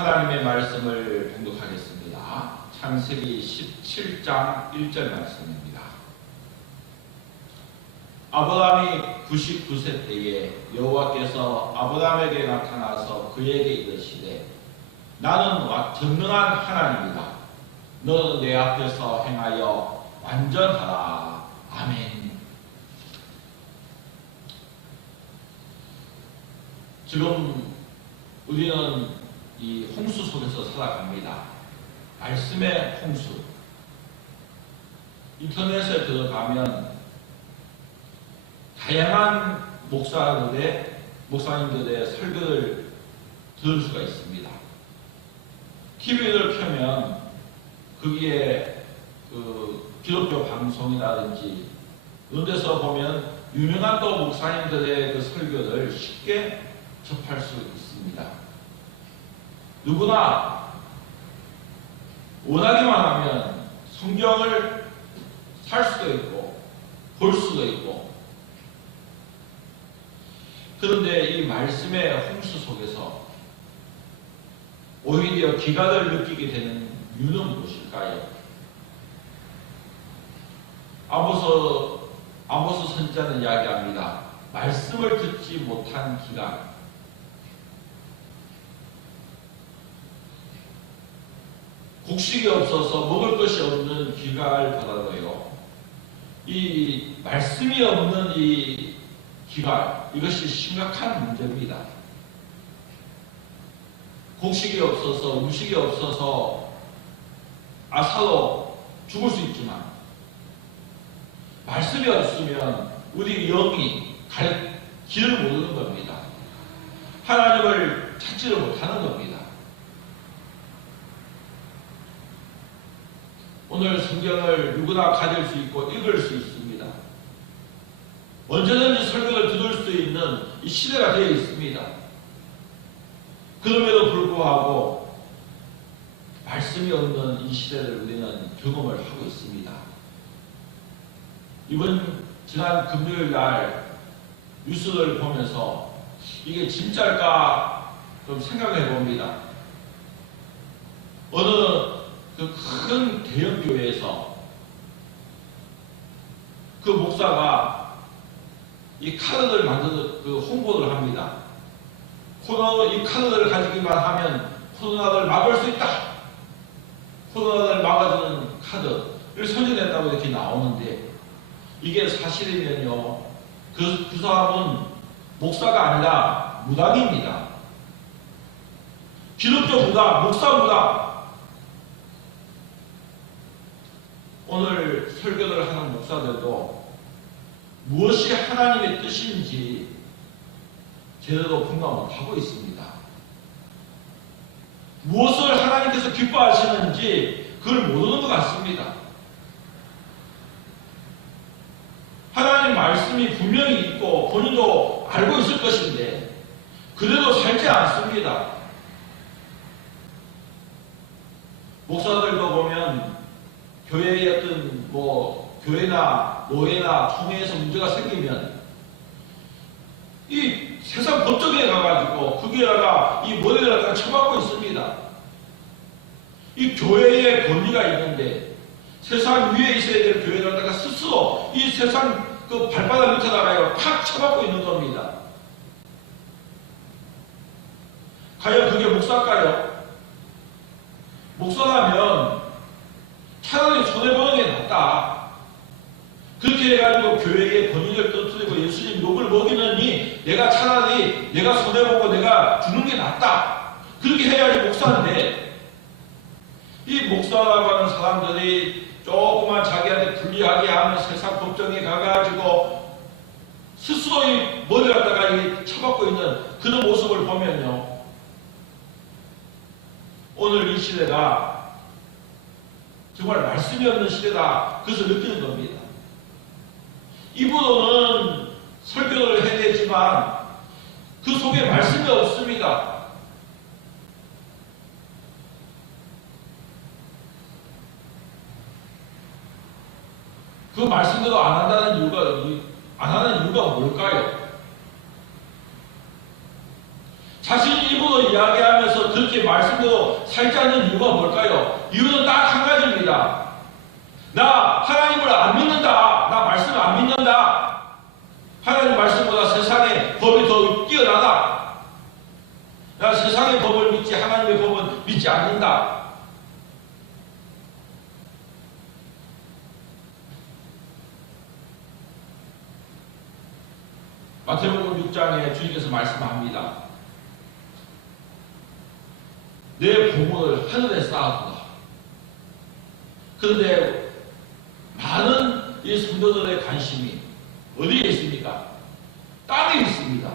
하나님의 말씀을 봉독하겠습니다. 창세기 17장 1절 말씀입니다. 아브라함이 99세 때에 여호와께서 아브라함에게 나타나서 그에게 이르시되 나는 전능한 하나님이다. 너는 내 앞에서 행하여 완전하라. 아멘. 지금 우리는 이 홍수 속에서 살아갑니다. 말씀의 홍수. 인터넷에 들어가면 다양한 목사님들의 설교를 들을 수가 있습니다. TV를 켜면 거기에 기독교 방송이라든지 이런 데서 보면 유명한 또 목사님들의 그 설교를 쉽게 접할 수 있습니다. 누구나 원하기만 하면 성경을 살 수도 있고 볼 수도 있고, 그런데 이 말씀의 홍수 속에서 오히려 기가를 느끼게 되는 이유는 무엇일까요? 아모스 선지자는 이야기합니다. 말씀을 듣지 못한 기간. 곡식이 없어서 먹을 것이 없는 기갈보다도요, 이 말씀이 없는 이 기갈, 이것이 심각한 문제입니다. 곡식이 없어서, 음식이 없어서 아사로 죽을 수 있지만 말씀이 없으면 우리 영이 갈 길을 모르는 겁니다. 하나님을 찾지를 못하는 겁니다. 오늘 성경을 누구나 가질 수 있고 읽을 수 있습니다. 언제든지 설교를 들을 수 있는 이 시대가 되어 있습니다. 그럼에도 불구하고 말씀이 없는 이 시대를 우리는 경험을 하고 있습니다. 지난 금요일 날 뉴스를 보면서 이게 진짜일까 좀 생각해 봅니다. 어느 그 큰 대형 교회에서 그 목사가 이 카드를 만드는 그 홍보를 합니다. 이 카드를 가지기만 하면 코로나를 막을 수 있다. 코로나를 막아주는 카드를 선전했다고 이렇게 나오는데, 이게 사실이면요, 그 사람은 목사가 아니라 무당입니다. 기독교 무당, 목사 무당. 오늘 설교를 하는 목사들도 무엇이 하나님의 뜻인지 제대로 분간 못하고 있습니다. 무엇을 하나님께서 기뻐하시는지 그걸 모르는 것 같습니다. 하나님 말씀이 분명히 있고 본인도 알고 있을 것인데 그래도 살지 않습니다. 목사들도 보면 교회의 어떤 교회나 노예나 총회에서 문제가 생기면 이 세상 법정에 가가지고 거기에다가 이 머리를 갖다가 쳐박고 있습니다. 이 교회의 권위가 있는데 세상 위에 있어야 될 교회를 갖다가 스스로 이 세상 그 발바닥 밑에다가 팍 쳐박고 있는 겁니다. 과연 그게 목사일까요? 목사라면 차라리 손해보는 게 낫다. 그렇게 해가지고 교회의 권위를 떨어뜨리고 예수님 욕을 먹이느니 차라리 내가 손해보고 내가 죽는 게 낫다. 그렇게 해야지 목사인데, 이 목사라고 하는 사람들이 조그만 자기한테 불리하게 하는 세상 법정에 가가지고 스스로 이 머리를 갖다가 쳐박고 있는 그런 모습을 보면요, 오늘 이 시대가 정말 말씀이 없는 시대다. 그것을 느끼는 겁니다. 입으로는 설교를 해내지만 그 속에 말씀이 없습니다. 그 말씀대로 안 하는 이유가 뭘까요? 자신이 입으로 이야기하면서 그렇게 말씀대로 살지 않는 이유가 뭘까요? 이유는 딱 한 가지입니다. 나 하나님을 안 믿는다. 나 말씀을 안 믿는다. 하나님 말씀보다 세상의 법이 더 뛰어나다. 나 세상의 법을 믿지 하나님의 법은 믿지 않는다. 마태복음 6장에 주님께서 말씀합니다. 내 보물을 하늘에 쌓아두라. 그런데 많은 이 성도들의 관심이 어디에 있습니까? 땅에 있습니다.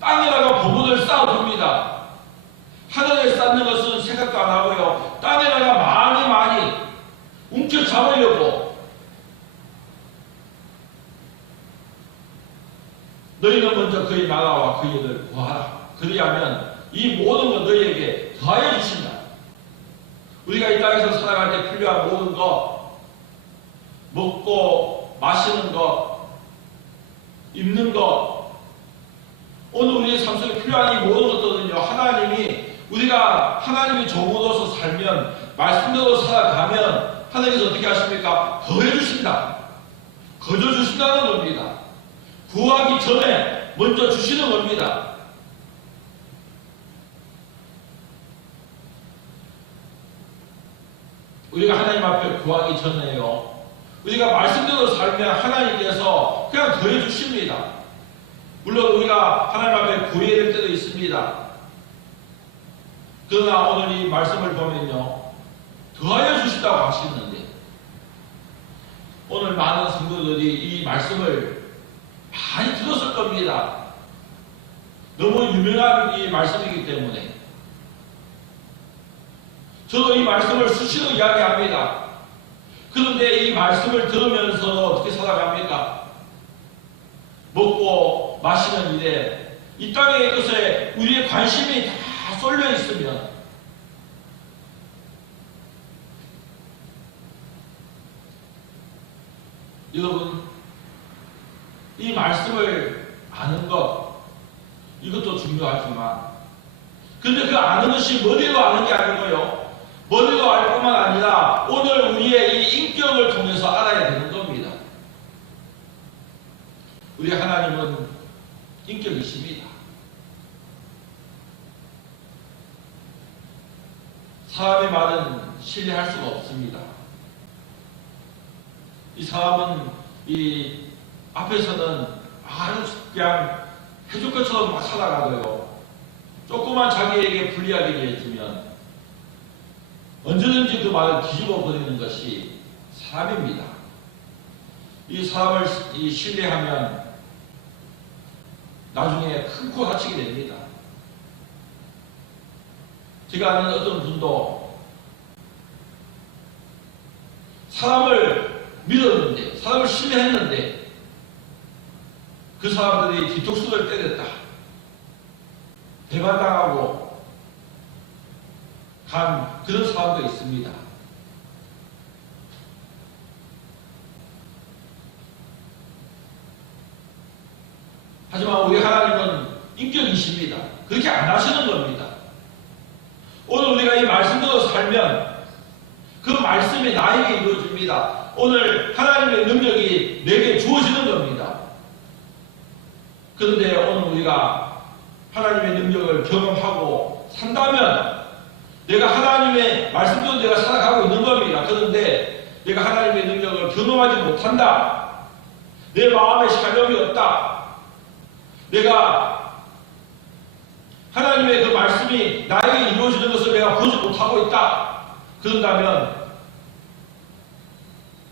땅에다가 보물을 쌓아둡니다. 하늘에 쌓는 것은 생각도 안 하고요. 땅에다가 많이 움켜잡으려고 너희는 먼저 그의 나라와 그의 일을 구하라. 그리하면 이 모든 것 너희에게 더하여 주신다. 우리가 이 땅에서 살아갈 때 필요한 모든 것, 먹고 마시는 것, 입는 것, 오늘 우리의 삶 속에 필요한 이 모든 것들은요, 우리가 하나님이 종으로서 살면, 말씀대로 살아가면 하나님께서 어떻게 하십니까? 더해 주신다. 거저 주신다는 겁니다. 구하기 전에 먼저 주시는 겁니다. 우리가 하나님 앞에 구하기 전에요, 우리가 말씀대로 살면 하나님께서 그냥 더해 주십니다. 물론 우리가 하나님 앞에 구해야 될 때도 있습니다. 그러나 오늘 이 말씀을 보면요, 더하여 주신다고 하시는데, 오늘 많은 성도들이 이 말씀을 많이 들었을 겁니다. 너무 유명한 이 말씀이기 때문에. 저도 이 말씀을 수시로 이야기합니다. 그런데 이 말씀을 들으면서 어떻게 살아갑니까? 먹고 마시는 일에, 이 땅의 것에 우리의 관심이 다 쏠려 있으면 여러분, 이 말씀을 아는 것, 이것도 중요하지만, 근데 그 아는 것이 머리로 아는 게 아니고요, 머리로 알 뿐만 아니라 오늘 우리의 이 인격을 통해서 알아야 되는 겁니다. 우리 하나님은 인격이십니다. 사람의 말은 신뢰할 수가 없습니다. 이 사람은 이 앞에서는 아주 그냥 해줄 것처럼 막 살아가고요, 조그만 자기에게 불리하게 되어지면 언제든지 그 말을 뒤집어 버리는 것이 사람입니다. 이 사람을 신뢰하면 나중에 큰 코 다치게 됩니다. 제가 아는 어떤 분도 사람을 믿었는데, 사람을 신뢰했는데 그 사람들이 뒤통수를 때렸다, 배반당하고 간 그런 사람도 있습니다. 하지만 우리 하나님은 인격이십니다. 그렇게 안 하시는 겁니다. 오늘 우리가 이 말씀대로 살면 그 말씀이 나에게 이루어집니다. 오늘 하나님의 능력이 내게 주어지는 겁니다. 그런데 오늘 우리가 하나님의 능력을 경험하고 산다면 내가 하나님의 말씀대로 내가 살아가고 있는 겁니다. 그런데 내가 하나님의 능력을 경험하지 못한다, 내 마음에 샬롬이 없다, 내가 하나님의 그 말씀이 나에게 이루어지는 것을 내가 보지 못하고 있다, 그런다면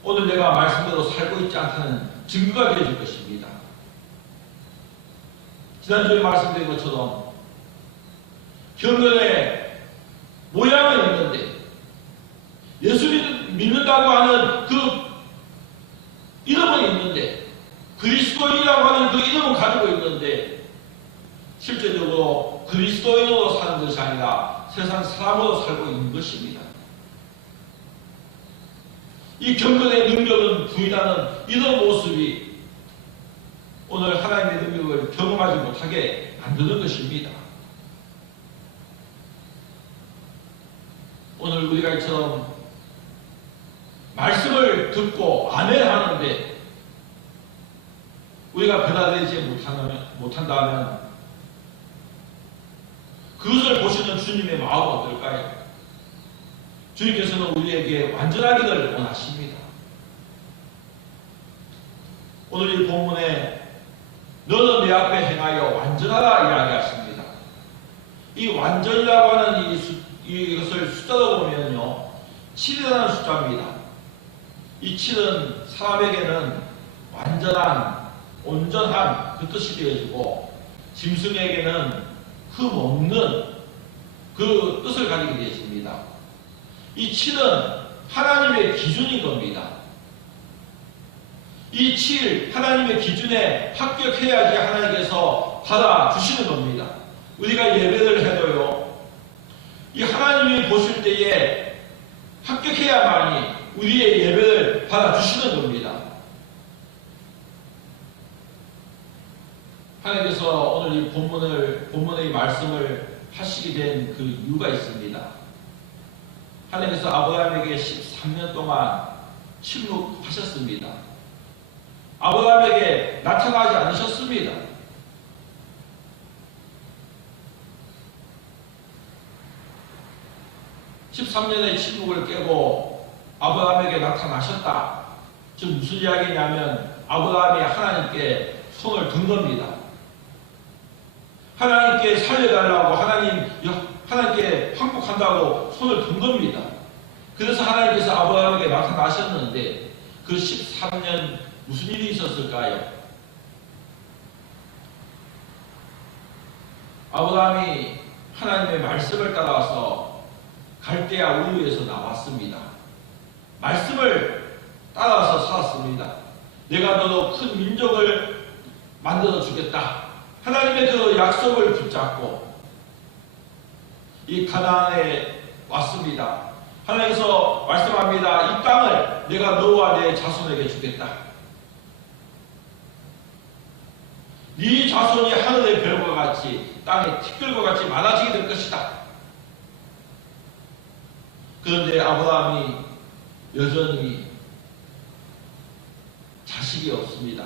오늘 내가 말씀대로 살고 있지 않다는 증거가 되어질 것입니다. 지난주에 말씀드린 것처럼 경건의 모양은 있는데, 예수 믿는다고 하는 그 이름은 있는데, 그리스도인이라고 하는 그 이름은 가지고 있는데, 실제적으로 그리스도인으로 사는 것이 아니라 세상 사람으로 살고 있는 것입니다. 이 경건의 능력은 부인하는 이런 모습이 오늘 하나님의 능력을 경험하지 못하게 만드는 것입니다. 오늘 우리가 이처럼 말씀을 듣고 아멘 하는데 우리가 변화되지 못한다면 그것을 보시는 주님의 마음은 어떨까요? 주님께서는 우리에게 완전하기를 원하십니다. 오늘 이 본문에 너는 내 앞에 행하여 완전하라 이야기하십니다. 이 완전이라고 하는 이것을 숫자로 보면요, 7이라는 숫자입니다. 이 7은 사람에게는 완전한, 온전한 그 뜻이 되어지고 짐승에게는 흠 없는 그 뜻을 가지게 되어집니다. 이 7은 하나님의 기준인 겁니다. 이 7, 하나님의 기준에 합격해야지 하나님께서 받아주시는 겁니다. 우리가 예배를 해도요, 이 하나님이 보실 때에 합격해야만이 우리의 예배를 받아주시는 겁니다. 하나님께서 오늘 이 본문의 말씀을 하시게 된 그 이유가 있습니다. 하나님께서 아브라함에게 13년 동안 침묵하셨습니다. 아브라함에게 나타나지 않으셨습니다. 13년의 침묵을 깨고 아브라함에게 나타나셨다. 지금 무슨 이야기냐면 아브라함이 하나님께 손을 든 겁니다. 하나님께 살려달라고 하나님께 항복한다고 손을 든 겁니다. 그래서 하나님께서 아브라함에게 나타나셨는데 그 13년 무슨 일이 있었을까요? 아브라함이 하나님의 말씀을 따라서 갈대아 우르에서 나왔습니다. 말씀을 따라서 살았습니다. 내가 너로 큰 민족을 만들어 주겠다. 하나님의 그 약속을 붙잡고 이 가나안에 왔습니다. 하나님께서 말씀합니다. 이 땅을 내가 너와 내 자손에게 주겠다. 네 자손이 하늘의 별과 같이 땅의 티끌과 같이 많아지게 될 것이다. 그런데 아브라함이 여전히 자식이 없습니다.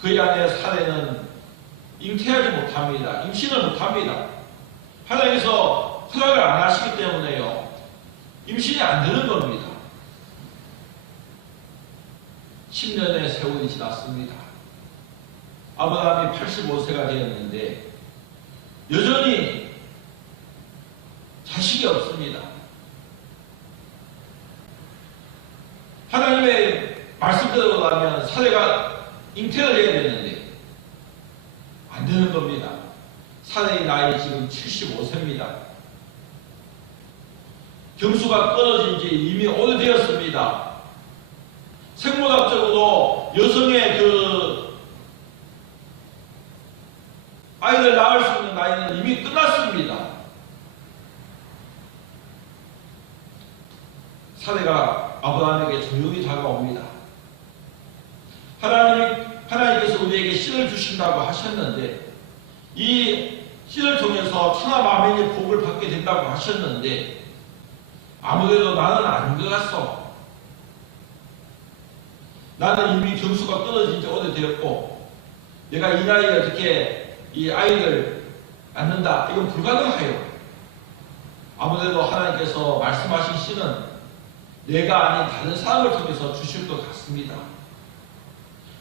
그의 아내 사례는 잉태하지 못합니다. 임신을 못합니다. 하나님께서 허락을 안 하시기 때문에요, 임신이 안 되는 겁니다. 10년의 세월이 지났습니다. 아브라함이 85세가 되었는데 여전히 자식이 없습니다. 하나님의 말씀대로라면 사례가 잉태를 해야 되는데 안 되는 겁니다. 사례의 나이 지금 75세입니다. 경수가 끊어진 지 이미 오래되었습니다. 생물학적으로 여성의 그 아이를 낳을 수 있는 나이는 이미 끝났습니다. 사례가 아브라함에게 조용히 다가옵니다. 하나님께서 우리에게 씨를 주신다고 하셨는데 이 씨를 통해서 천하 만민이 복을 받게 된다고 하셨는데 아무래도 나는 아닌 것 같소. 나는 이미 경수가 끊어진 지 오래되었고 내가 이 나이에 어떻게 이 아이를 낳는다, 이건 불가능해요. 아무래도 하나님께서 말씀하신 씨는 내가 아닌 다른 사람을 통해서 주실 것 같습니다.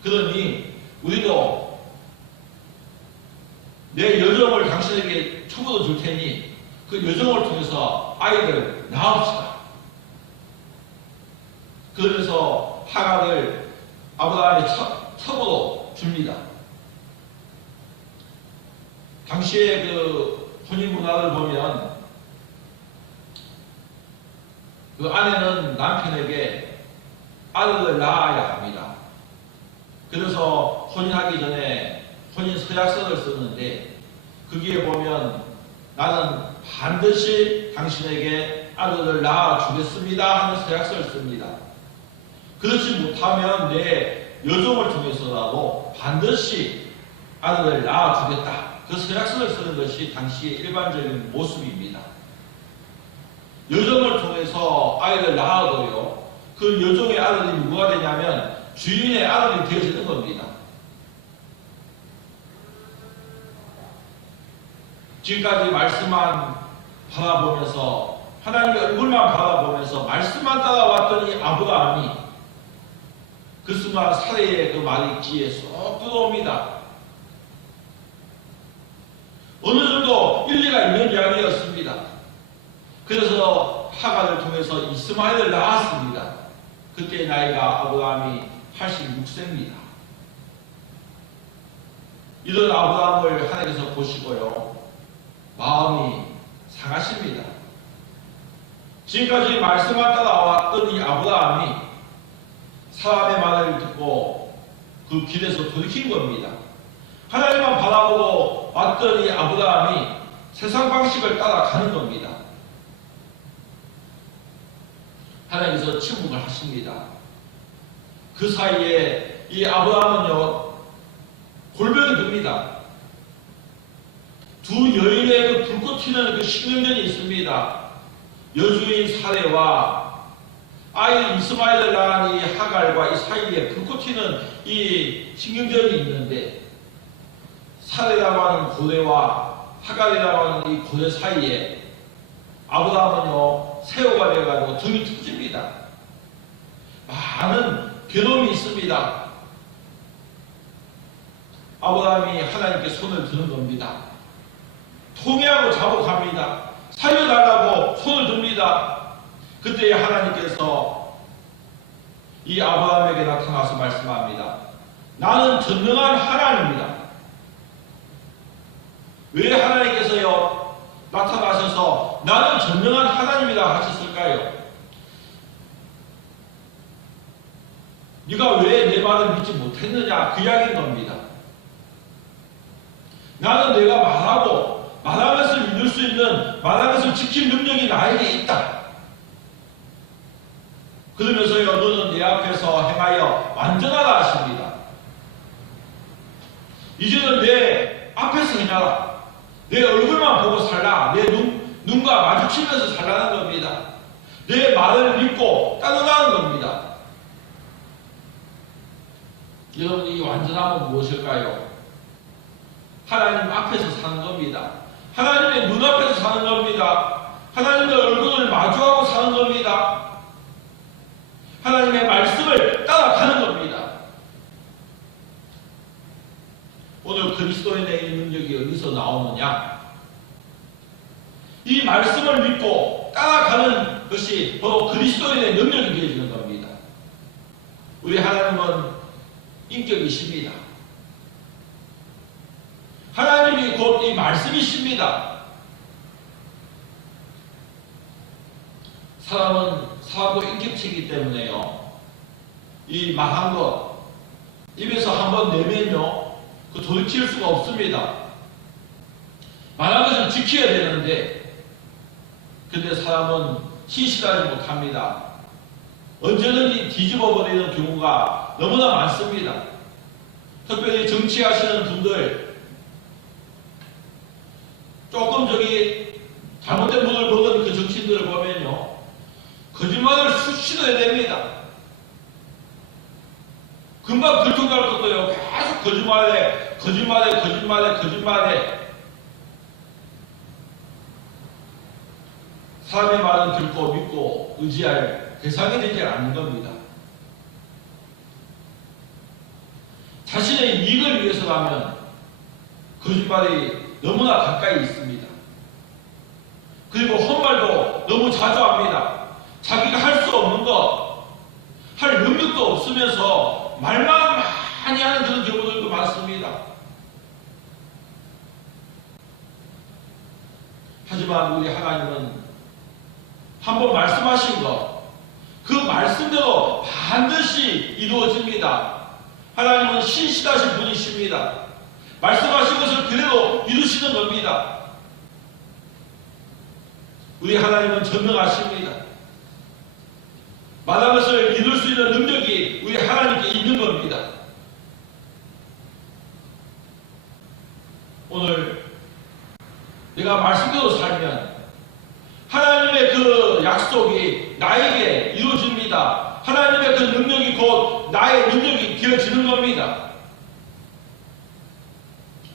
그러니 우리도 내 여정을 당신에게 초보도 줄 테니 그 여정을 통해서 아이를 낳읍시다. 그러면서 하갈을 아브라함의 첩으로 줍니다. 당시의 그 혼인 문화를 보면 그 아내는 남편에게 아들을 낳아야 합니다. 그래서 혼인하기 전에 혼인 서약서를 쓰는데 거기에 보면 나는 반드시 당신에게 아들을 낳아 주겠습니다 하는 서약서를 씁니다. 그렇지 못하면 내 여종을 통해서라도 반드시 아들을 낳아 주겠다. 그 서약서를 쓰는 것이 당시의 일반적인 모습입니다. 여정을 통해서 아이를 낳아도요, 그 여종의 아들이 누구가 되냐면 주인의 아들이 되어지는 겁니다. 지금까지 말씀만 바라보면서, 하나님의 얼굴만 바라보면서 말씀만 따라왔더니 아브라함이 그 순간 사례의 그 말이 귀에 쏙 들어옵니다. 어느 정도 일리가 있는 이야기였습니다. 그래서 하갈을 통해서 이스마엘을 낳았습니다. 그때 나이가 아브라함이 86세입니다. 이런 아브라함을 하나님께서 보시고요, 마음이 상하십니다. 지금까지 말씀만 따라왔던 이 아브라함이 사람의 말을 듣고 그 길에서 돌이킨 겁니다. 하나님만 바라보고 왔던 이 아브라함이 세상 방식을 따라가는 겁니다. 하나님께서 침묵을 하십니다. 그 사이에 이 아브라함은요, 골병이 듭니다. 두 여인의 그 불꽃 튀는 그 신경전이 있습니다. 여주인 사례와 아이 이스마엘을 낳은 이 하갈과 이 사이에 불꽃 튀는 이 신경전이 있는데, 사례라고 하는 고래와 하갈이라고 하는 이 고래 사이에 아브라함은요, 새우가 되어가지고 등이 터집니다. 많은 괴로움이 있습니다. 아브라함이 하나님께 손을 드는 겁니다. 통회하고 자복합니다. 살려달라고 손을 듭니다. 그때 하나님께서 이 아브라함에게 나타나서 말씀합니다. 나는 전능한 하나님이다. 왜 하나님께서요, 나타나셔서 나는 전능한 하나님이다 하셨을까요? 네가 왜 내 말을 믿지 못했느냐, 그 이야기인 겁니다. 나는 내가 말하고 말한 것을 믿을 수 있는, 말한 것을 지킬 능력이 나에게 있다. 그러면서요, 너는 내 앞에서 행하여 완전하다 하십니다. 이제는 내 앞에서 행하라. 내 얼굴만 보고 살라. 내 눈과 마주치면서 살라는 겁니다. 내 말을 믿고 따르라는 겁니다. 여러분, 이 완전함은 무엇일까요? 하나님 앞에서 사는 겁니다. 하나님의 눈앞에서 사는 겁니다. 하나님의 얼굴을 마주하고 사는 겁니다. 하나님의 말씀을 따라가는 겁니다. 오늘 그리스도인의 이 능력이 어디서 나오느냐? 이 말씀을 믿고 따라가는 것이 바로 그리스도인의 능력이 되어지는 겁니다. 우리 하나님은 인격이십니다. 하나님이 곧 이 말씀이십니다. 사람도 인격체이기 때문에요, 이 말한 것 입에서 한번 내면요, 그 돌이킬 수가 없습니다. 말한 것을 지켜야 되는데, 근데 사람은 신실하지 못합니다. 언제든지 뒤집어버리는 경우가 너무나 많습니다. 특별히 정치하시는 분들, 조금 잘못된 분을 먹은 그 정치인들을 보면요, 거짓말을 수시로 해야 됩니다. 금방 들통날 것도요, 계속 거짓말해. 사람의 말은 듣고 믿고 의지할 대상이 되지 않는 겁니다. 자신의 이익을 위해서라면 거짓말이 너무나 가까이 있습니다. 그리고 헛말도 너무 자주 합니다. 자기가 할 수 없는 것, 할 능력도 없으면서 말만 많이 하는 그런 경우들도 많습니다. 하지만 우리 하나님은 한번 말씀하신 것, 그 말씀대로 반드시 이루어집니다. 하나님은 신실하신 분이십니다. 말씀하신 것을 그대로 이루시는 겁니다. 우리 하나님은 전능하십니다. 말한 것을 이룰 수 있는 능력이 우리 하나님께 있는 겁니다. 오늘 내가 말씀대로 살면 하나님의 그 약속이 나에게 이루어집니다. 하나님의 그 능력이 곧 나의 능력이 되어지는 겁니다.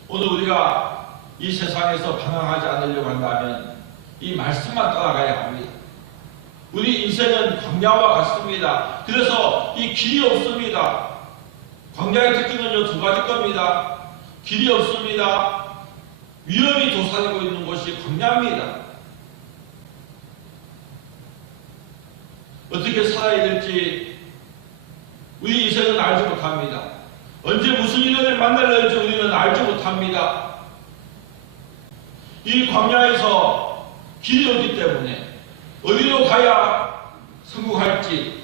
오늘 우리가 이 세상에서 방황하지 않으려고 한다면 이 말씀만 따라가야 합니다. 우리 인생은 광야와 같습니다. 그래서 이 길이 없습니다. 광야의 특징은요, 두 가지 겁니다. 길이 없습니다. 위험이 도사리고 있는 곳이 광야입니다. 어떻게 살아야 될지 우리 인생은 알지 못합니다. 언제 무슨 인연을 만나야 될지 우리는 알지 못합니다. 이 광야에서 길이 없기 때문에 어디로 가야 성공할지,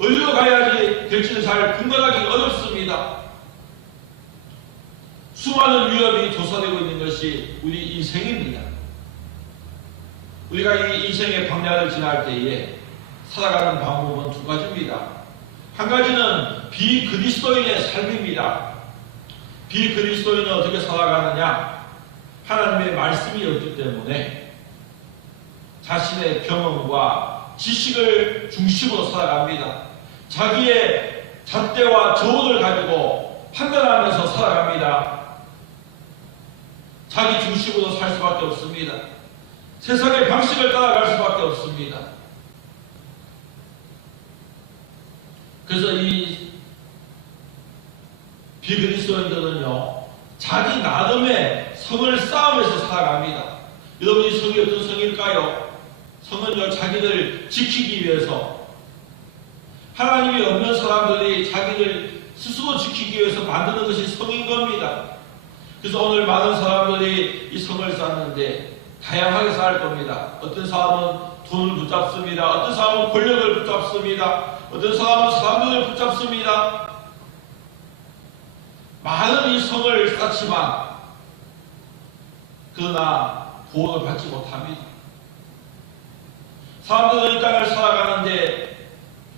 어디로 가야지 될지는 잘 분간하기 어렵습니다. 수많은 위협이 도사되고 있는 것이 우리 인생입니다. 우리가 이 인생의 광야를 지날 때에 살아가는 방법은 두 가지입니다. 한 가지는 비그리스도인의 삶입니다. 비그리스도인은 어떻게 살아가느냐? 하나님의 말씀이 없기 때문에 자신의 경험과 지식을 중심으로 살아갑니다. 자기의 잣대와 저울을 가지고 판단하면서 살아갑니다. 자기 중심으로 살 수밖에 없습니다. 세상의 방식을 따라갈 수밖에 없습니다. 그래서 이 비그리스도인들은요, 자기 나름의 성을 쌓으면서 살아갑니다. 여러분이 성이 어떤 성일까요? 성은요, 자기를 지키기 위해서, 하나님이 없는 사람들이 자기를 스스로 지키기 위해서 만드는 것이 성인 겁니다. 그래서 오늘 많은 사람들이 이 성을 쌓는데 다양하게 살 겁니다. 어떤 사람은 돈을 붙잡습니다. 어떤 사람은 권력을 붙잡습니다. 어떤 사람은 사람들을 붙잡습니다. 많은 이 성을 쌓지만 그러나 보호를 받지 못합니다. 사람들은 이 땅을 살아가는데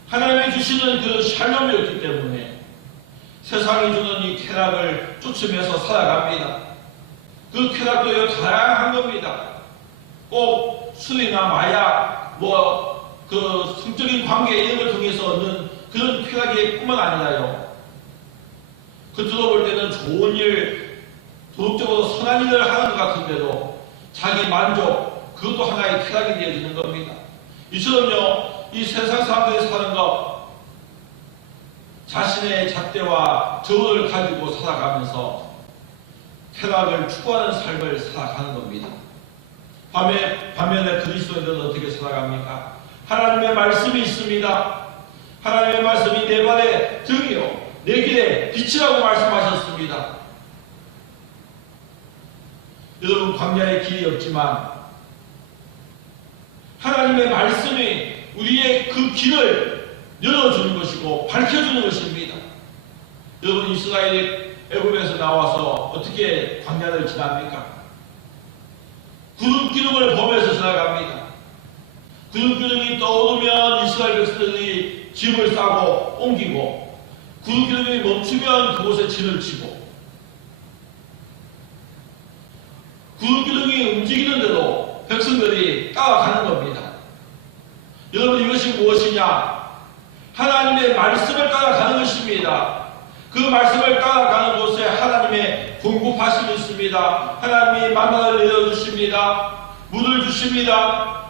하나님이 주시는 그 샬롬이 없기 때문에 세상이 주는 이 쾌락을 쫓으면서 살아갑니다. 그 쾌락도 다양한 겁니다. 꼭 술이나 마약, 그 성적인 관계 이런 걸 통해서 얻는 그런 쾌락이 뿐만 아니라요. 겉으로 볼 때는 좋은 일, 도덕적으로 선한 일을 하는 것 같은데도 자기 만족, 그것도 하나의 쾌락이 되어지는 겁니다. 이처럼요, 이 세상 사람들이 사는 것, 자신의 잣대와 저울을 가지고 살아가면서 쾌락을 추구하는 삶을 살아가는 겁니다. 반면에 그리스도인들은 어떻게 살아갑니까? 하나님의 말씀이 있습니다. 하나님의 말씀이 내 발의 등이요, 내 길의 빛이라고 말씀하셨습니다. 여러분, 광야에 길이 없지만 하나님의 말씀이 우리의 그 길을 열어주는 것이고 밝혀주는 것입니다. 여러분, 이스라엘이 애굽에서 나와서 어떻게 광야를 지납니까? 구름 기둥을 보면서 지나갑니다. 구름 기둥이 떠오르면 이스라엘 백성들이 짐을 싸고 옮기고, 구름 기둥이 멈추면 그곳에 진을 치고, 구름 기둥이 움직이는데도 백성들이 따라가는 겁니다. 여러분, 이것이 무엇이냐? 하나님의 말씀을 따라가는 것입니다. 그 말씀을 따라가는 곳에 하나님의 공급하심이 있습니다. 하나님이 만나를 내려주십니다. 물을 주십니다.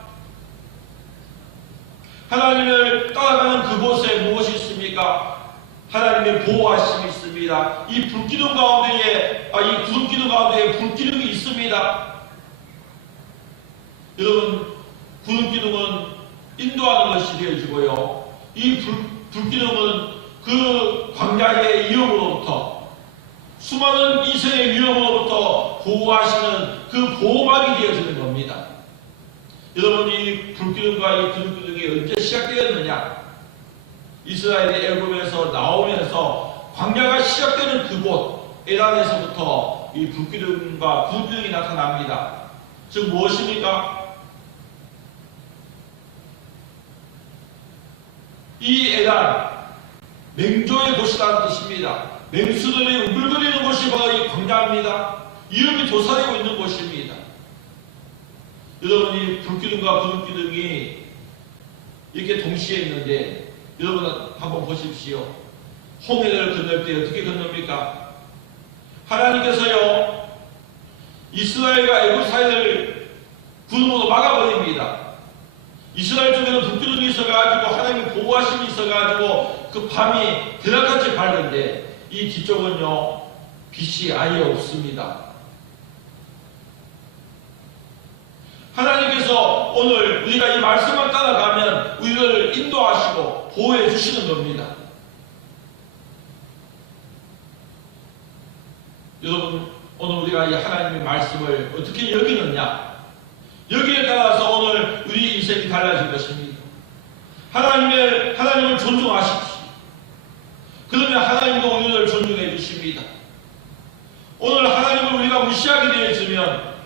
하나님을 따라가는 그곳에 무엇이 있습니까? 하나님의 보호하심이 있습니다. 이 불기둥 가운데에, 이 구름기둥 가운데에 불기둥이 있습니다. 여러분, 구름기둥은 인도하는 것이 되어지고요, 이 불기둥은 그 광야의 위험으로부터, 수많은 이생의 위험으로부터 보호하시는 그 보호막이 되어지는 겁니다. 여러분, 이 불기둥과 이 구름기둥이 언제 시작되었느냐? 이스라엘이 애굽에서 나오면서 광야가 시작되는 그곳 에단에서부터 이 불기둥과 구름기둥이 나타납니다. 즉 무엇입니까? 이 에단, 맹조의 곳이라는 뜻입니다. 맹수들이 우글거리는 곳이 바로 이 광야입니다. 위험이 도사리고 있는 곳입니다. 여러분이 불기둥과 구름기둥이 이렇게 동시에 있는데 여러분 한번 보십시오. 홍해를 건널 때 어떻게 건넙니까? 하나님께서요 이스라엘과 애굽 사이를 구름으로 막아버립니다. 이스라엘 쪽에는 북두름이 있어가지고 하나님의 보호하심이 있어가지고 그 밤이 대낮같이 밝은데 이 뒤쪽은요 빛이 아예 없습니다. 하나님께서 오늘 우리가 이 말씀만 따라가면 우리를 인도하시고 보호해 주시는 겁니다. 여러분 오늘 우리가 이 하나님의 말씀을 어떻게 여기느냐, 여기에 따라서 오늘 우리 인생이 달라질 것입니다. 하나님을 존중하십시오. 그러면 하나님도 우리를 존중해 주십니다. 오늘 하나님을 우리가 무시하게 되어지면,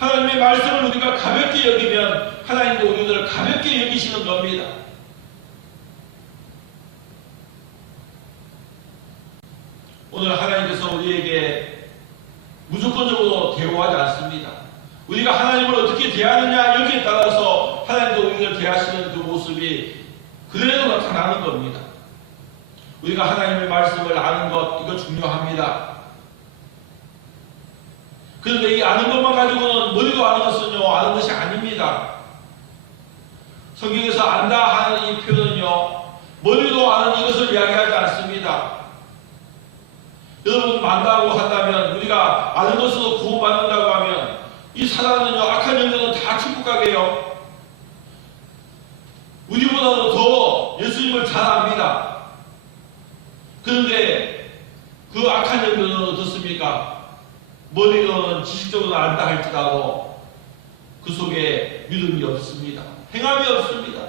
하나님의 말씀을 우리가 가볍게 여기면 하나님도 우리를 가볍게 여기시는 겁니다. 오늘 하나님께서 우리에게 무조건적으로 대우하지 않습니다. 우리가 하나님을 어떻게 대하느냐 여기에 따라서 하나님도 우리를 대하시는 그 모습이 그대로 나타나는 겁니다. 우리가 하나님의 말씀을 아는 것, 이거 중요합니다. 그런데 이 아는 것만 가지고는, 머리로 아는 것은요 아는 것이 아닙니다. 성경에서 안다 하는 이 표현은요 머리로 아는 이것을 이야기하지 않습니다. 여러분 안다고 한다면, 우리가 아는 것으로 구원받는다고 하면 이 사단은요 악한 영들은 다 축복하게 해요. 우리보다도 더 예수님을 잘 압니다. 그런데 그 악한 영들은 어떻습니까? 머리로는 지식적으로 안다 할지라도 그 속에 믿음이 없습니다. 행함이 없습니다.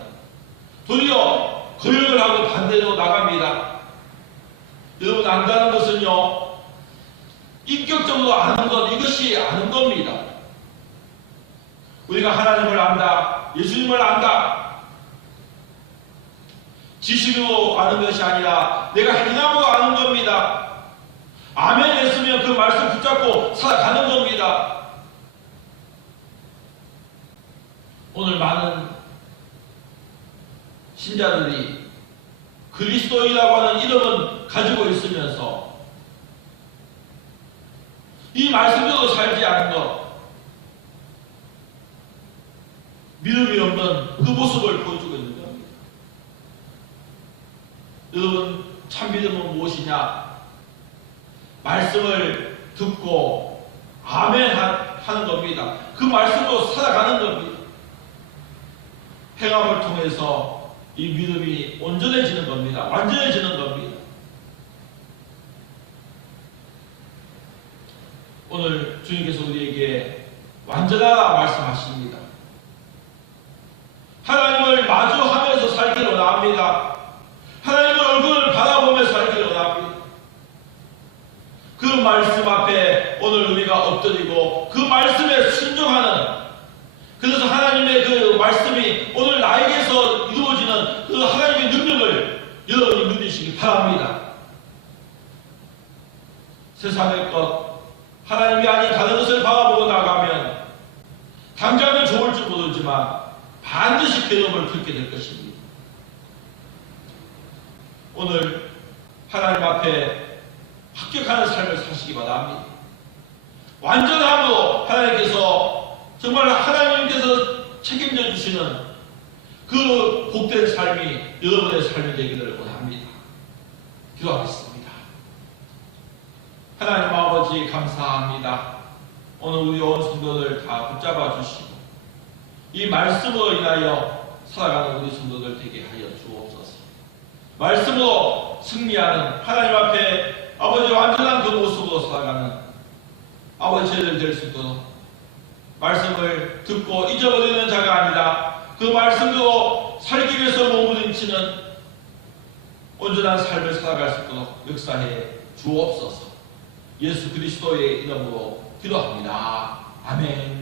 도리어 거역을 하고 반대로 나갑니다. 여러분 안다는 것은요 인격적으로 아는 것, 이것이 아는 겁니다. 우리가 하나님을 안다, 예수님을 안다, 지식으로 아는 것이 아니라 내가 행함으로 아는 겁니다. 아멘 했으면 그 말씀 붙잡고 살아가는 겁니다. 오늘 많은 신자들이 그리스도인이라고 하는 이름은 가지고 있으면서 이 말씀대로 살지 않은 것, 믿음이 없는 그 모습을 보여주고 있는 겁니다. 여러분 참 믿음은 무엇이냐? 말씀을 듣고 아멘 하는 겁니다. 그 말씀으로 살아가는 겁니다. 행함을 통해서 이 믿음이 온전해지는 겁니다. 완전해지는 겁니다. 오늘 주님께서 우리에게 완전하라 말씀하십니다. 하나님을 마주하면서 살기를 원합니다. 하나님의 얼굴을 바라보며 살기를 원합니다. 그 말씀 앞에 오늘 우리가 엎드리고 그 말씀에 순종하는, 그래서 하나님의 그 말씀이 오늘 나에게서 이루어지는 그 하나님의 능력을 여러분이 누리시기 바랍니다. 세상의 것, 하나님이 아닌 다른 것을 바라보고 나가면 당장은 좋을지 모르지만 반드시 괴로움을 겪게 될 것입니다. 오늘 하나님 앞에 합격하는 삶을 사시기 바랍니다. 완전함으로 하나님께서, 정말 하나님께서 책임져 주시는 그 복된 삶이 여러분의 삶이 되기를 원합니다. 기도하겠습니다. 하나님 아버지 감사합니다. 오늘 우리 온 성도들 다 붙잡아 주시고 이 말씀으로 인하여 살아가는 우리 성도들 되게 하여 주옵소서. 말씀으로 승리하는, 하나님 앞에 아버지 완전한 그 모습으로 살아가는 아버지 저희들 될 수 있도록, 말씀을 듣고 잊어버리는 자가 아니라 그 말씀으로 살기 위해서 몸부림치는 온전한 삶을 살아갈 수 있도록 역사해 주옵소서. 예수 그리스도의 이름으로 기도합니다. 아멘.